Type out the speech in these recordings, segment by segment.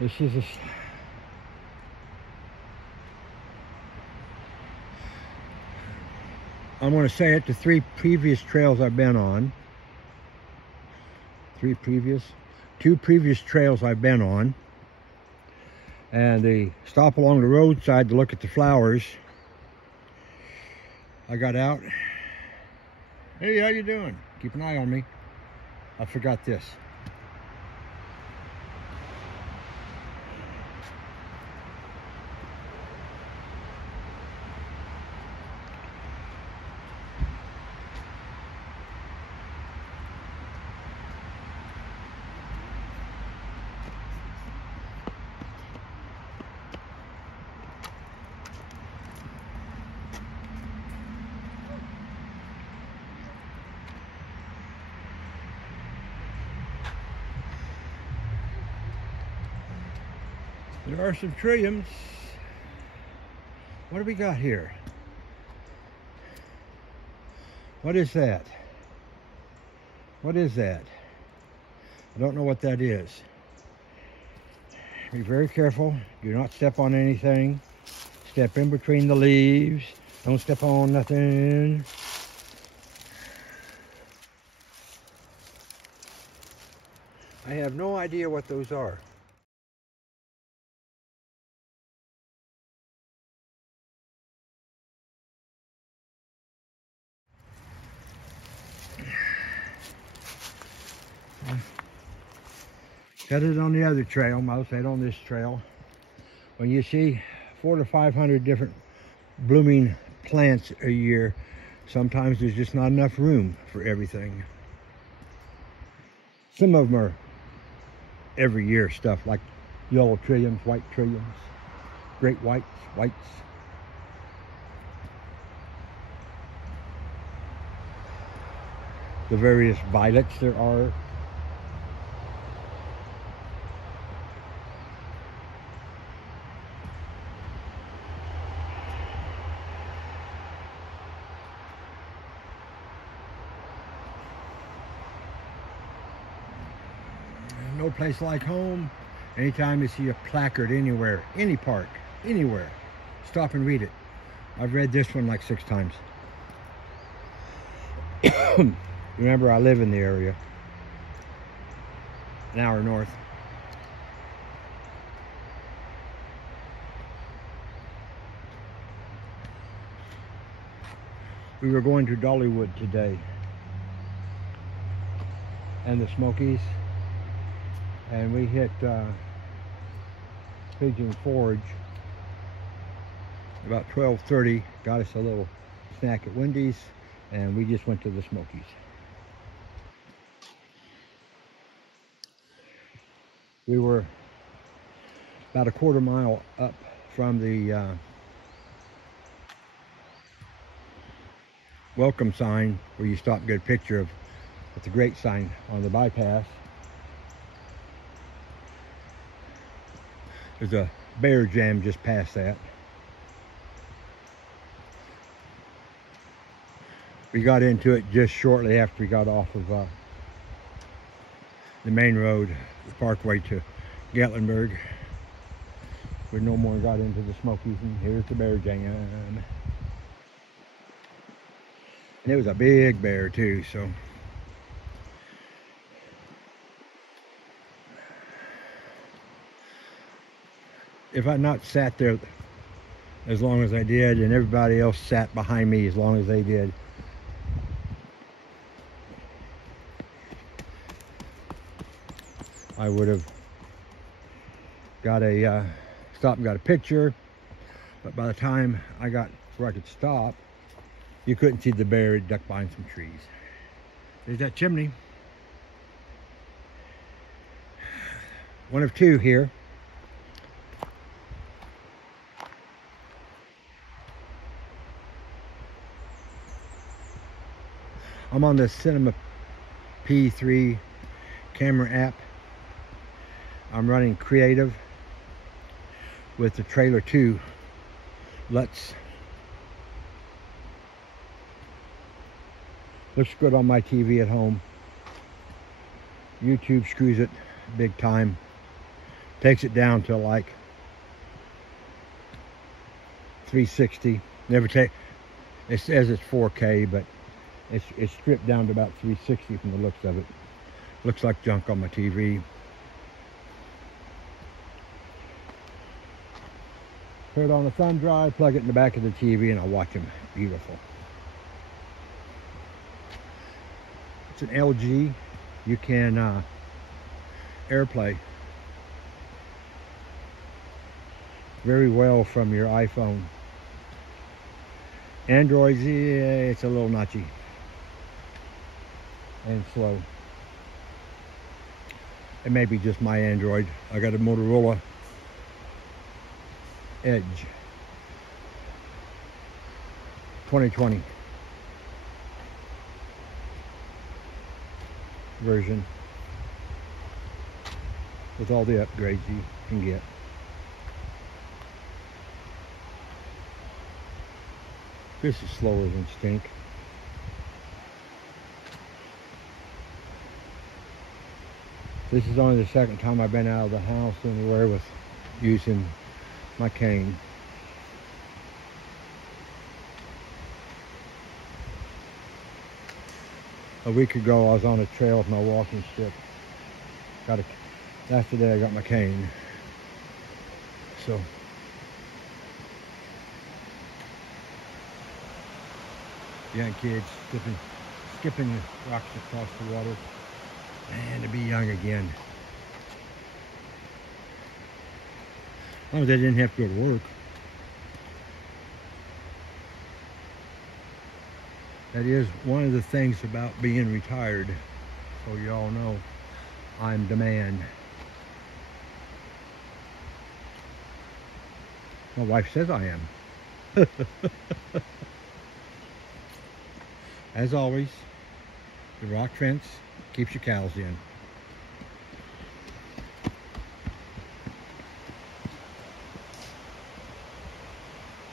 This is a... I'm going to say it, the 3 previous trails I've been on. 2 previous trails I've been on. And they stop along the roadside to look at the flowers. I got out. Hey, how you doing? Keep an eye on me. I forgot this. There are some trilliums. What do we got here? What is that? What is that? I don't know what that is. Be very careful. Do not step on anything. Step in between the leaves. Don't step on nothing. I have no idea what those are. Headed on the other trail, I'll head on this trail. When you see 400 to 500 different blooming plants a year, sometimes there's just not enough room for everything. Some of them are every year stuff, like yellow trilliums, white trilliums, great whites. The various violets there are. No place like home. Anytime you see a placard anywhere, any park, anywhere, stop and read it. I've read this one like 6 times. Remember, I live in the area, an hour north. We were going to Dollywood today and the Smokies, and we hit Pigeon Forge about 12:30, got us a little snack at Wendy's, and we just went to the Smokies. We were about a quarter mile up from the welcome sign where you stop and get a picture of with the great sign on the bypass. There's a bear jam just past that. We got into it just shortly after we got off of the main road, the parkway to Gatlinburg. We no more got into the Smokies, and here's the bear jam. And it was a big bear too, so. If I'd not sat there as long as I did, and everybody else sat behind me as long as they did, I would have got a stop and got a picture. But by the time I got where I could stop, you couldn't see the bear. It ducked behind some trees. There's that chimney. One of 2 here. I'm on the Cinema P3 camera app. I'm running creative with the trailer 2 LUTs. Looks good on my TV at home. YouTube screws it big time. Takes it down to like 360. Never take. It says it's 4K, but it's stripped down to about 360 from the looks of it. Looks like junk on my TV. Put it on the thumb drive, plug it in the back of the TV, and I'll watch them. Beautiful. It's an LG. You can AirPlay very well from your iPhone. Androids, yeah, it's a little notchy and slow. It may be just my Android. I got a Motorola Edge 2020 version with all the upgrades you can get. This is slower than stink. This is only the second time I've been out of the house anywhere with using my cane. A week ago I was on a trail with my walking stick. That's the day I got my cane. So young kids skipping the rocks across the water. Man, to be young again. As long as they didn't have to go to work. That is one of the things about being retired. So you all know, I'm the man. My wife says I am. As always, the rock fence keeps your cows in.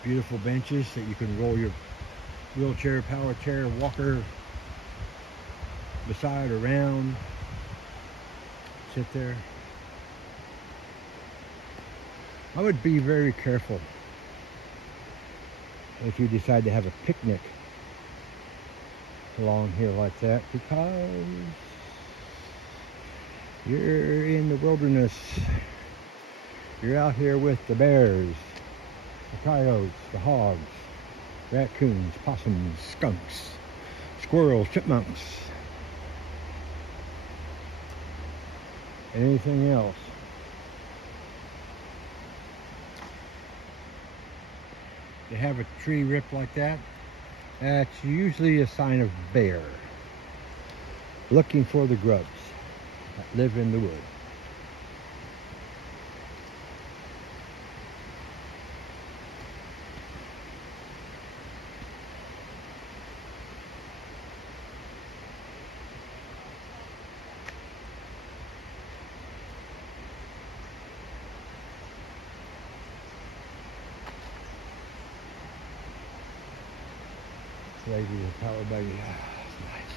Beautiful benches that you can roll your wheelchair, power chair, walker beside, around, sit there. I would be very careful if you decide to have a picnic along here like that, because you're in the wilderness. You're out here with the bears, the coyotes, the hogs, raccoons, possums, skunks, squirrels, chipmunks, and anything else. To have a tree ripped like that, that's usually a sign of bear looking for the grubs that live in the wood. Lady with a power buggy. Ah, that's nice.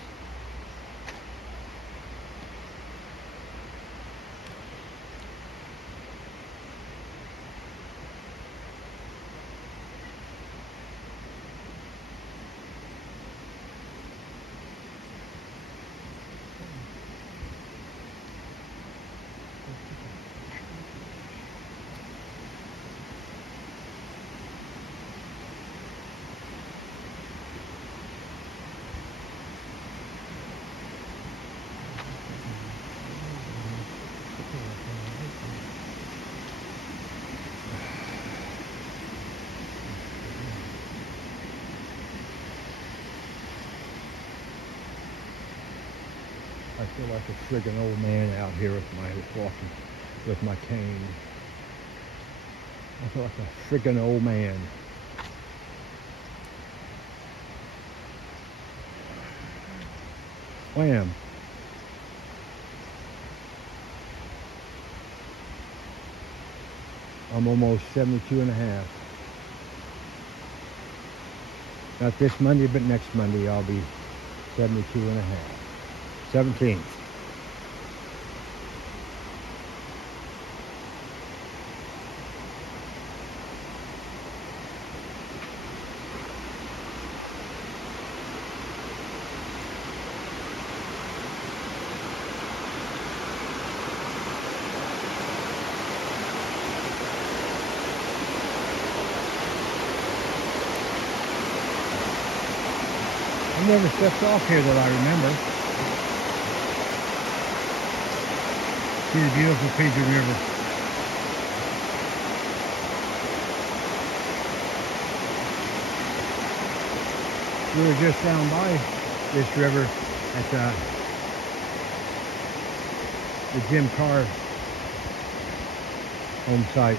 I feel like a friggin' old man out here with my cane. I feel like a friggin' old man. Wham. I'm almost 72 and a half. Not this Monday, but next Monday I'll be 72 and a half. 17th. never stepped off here that I remember. See the beautiful Pigeon River. We were just down by this river at the Jim Carr home site.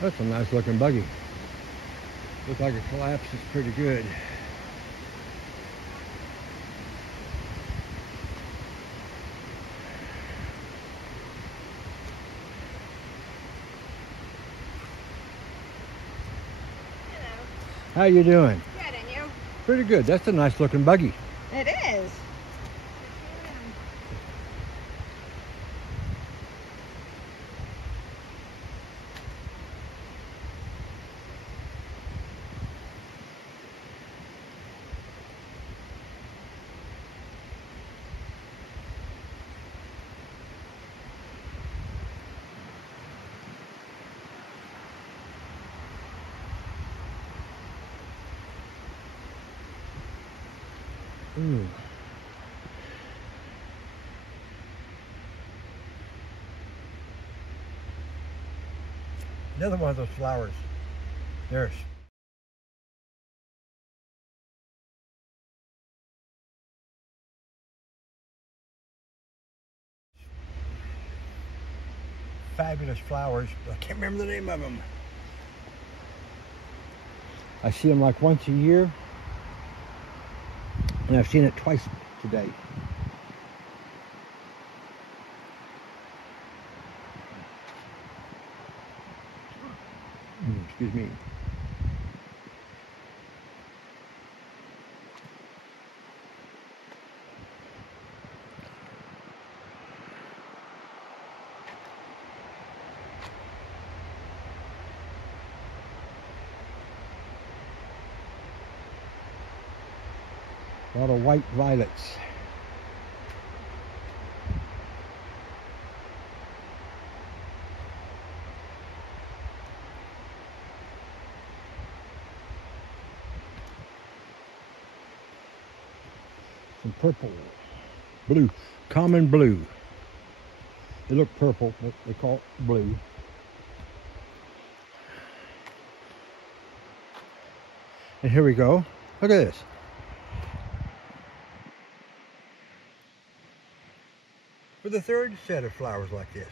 That's a nice looking buggy. Looks like it collapses pretty good. Hello. How you doing? Good, and you? Pretty good. That's a nice looking buggy. It is. Ooh. Another one of those flowers. There's fabulous flowers. I can't remember the name of them. I see them like once a year, and I've seen it twice today. Excuse me. A lot of white violets. Some purple, blue, common blue. They look purple, but they call it blue. And here we go. Look at this. For the third set of flowers like this.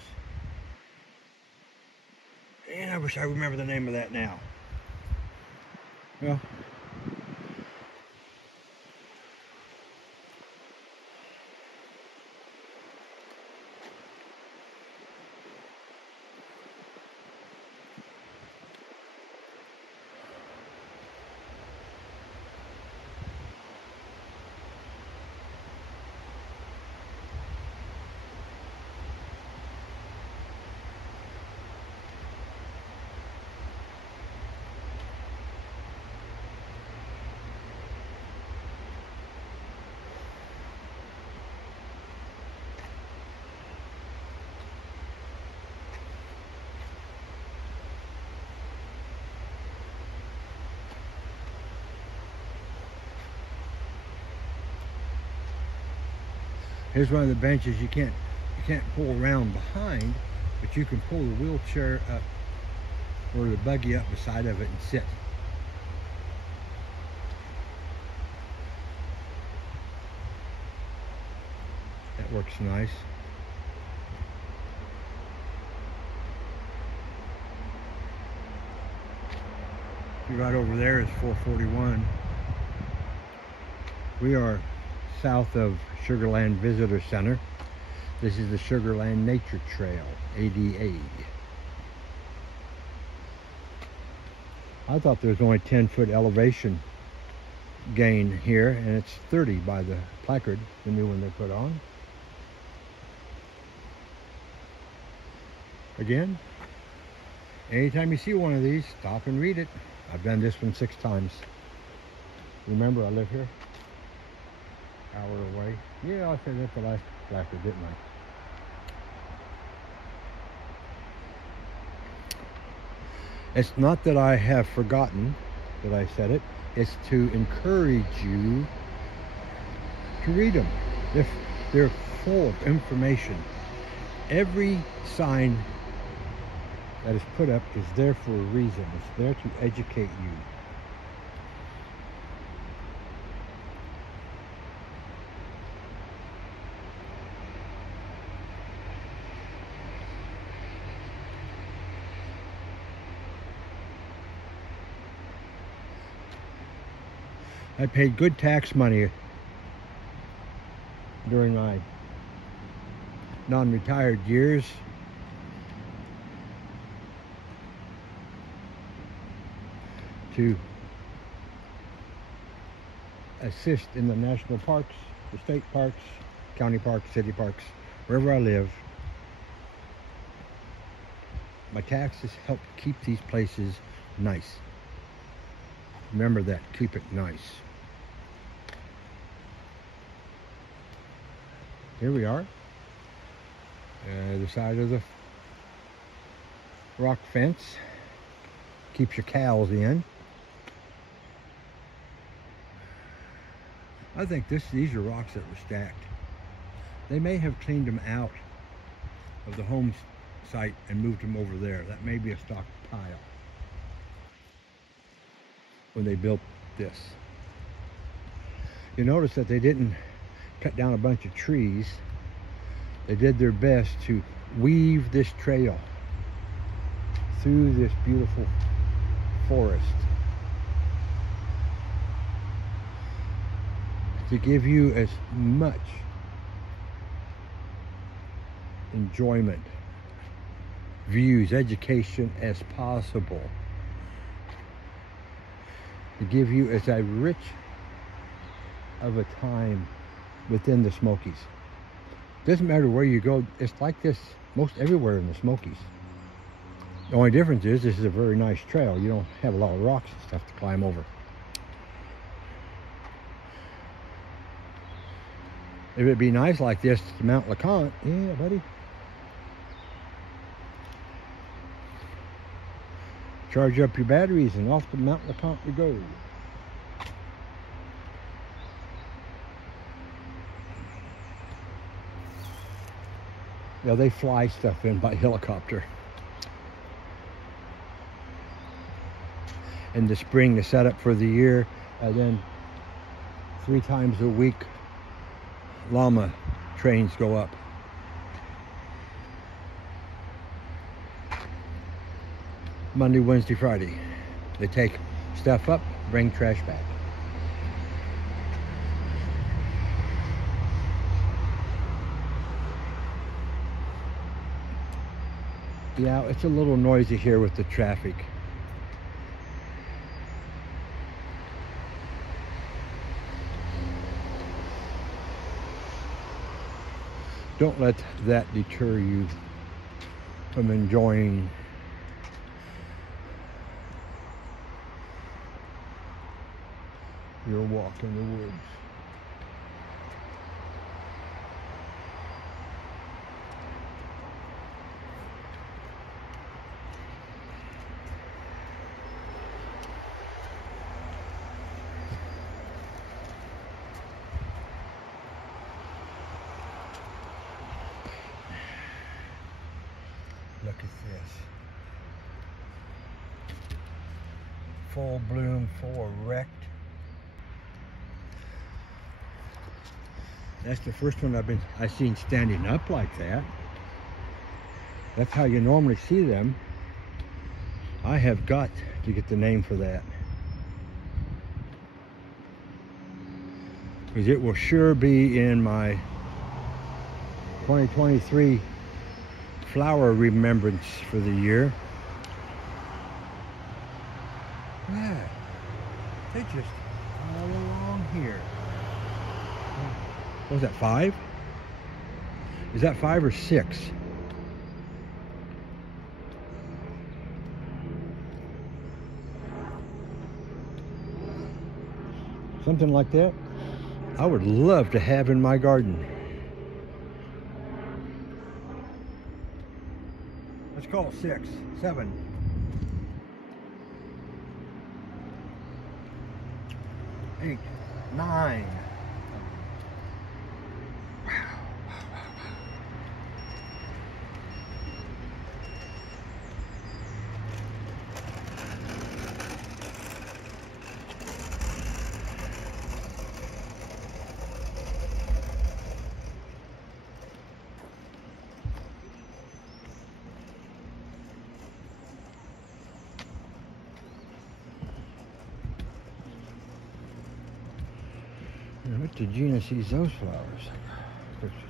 And I wish I remember the name of that now. Well, here's one of the benches you can't pull around behind, but you can pull the wheelchair up or the buggy up beside of it and sit. That works nice. Right over there is 441. We are south of Sugarland Visitor Center. This is the Sugarland Nature Trail, ADA. I thought there was only 10-foot elevation gain here, and it's 30 by the placard, the new one they put on. Again, anytime you see one of these, stop and read it. I've done this one 6 times. Remember, I live here. Hour away. Yeah, I said that the last placard, didn't I? It's not that I have forgotten that I said it. It's to encourage you to read them. They're full of information. Every sign that is put up is there for a reason. It's there to educate you. I paid good tax money during my non-retired years. To assist in the national parks, the state parks, county parks, city parks, wherever I live. My taxes help keep these places nice. Remember that, keep it nice. Here we are, the side of the rock fence. Keeps your cows in. I think these are rocks that were stacked. They may have cleaned them out of the home site and moved them over there. That may be a stockpile when they built this. You notice that they didn't cut down a bunch of trees. They did their best to weave this trail through this beautiful forest to give you as much enjoyment, views, education as possible, to give you as a rich of a time within the Smokies. Doesn't matter where you go, it's like this most everywhere in the Smokies. The only difference is this is a very nice trail. You don't have a lot of rocks and stuff to climb over. If it'd be nice like this to Mount LeConte, yeah, buddy. Charge up your batteries and off to Mount LeConte we go. Yeah, they fly stuff in by helicopter. In the spring, the setup for the year, and then 3 times a week, llama trains go up. Monday, Wednesday, Friday. They take stuff up, bring trash back. Yeah, it's a little noisy here with the traffic. Don't let that deter you from enjoying your walk in the woods. Look at this. Full bloom, full erect. That's the first one I've seen standing up like that. That's how you normally see them. I have got to get the name for that. because it will sure be in my 2023 flower remembrance for the year. Yeah, they just all along here. What was that, 5? Is that 5 or 6? Something like that. I would love to have in my garden. Let's call it 6, 7. 8, 9. Now, what did Gena sees those flowers? Pictures.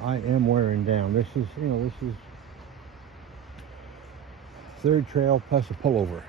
I am wearing down. This is, this is third trail plus a pullover.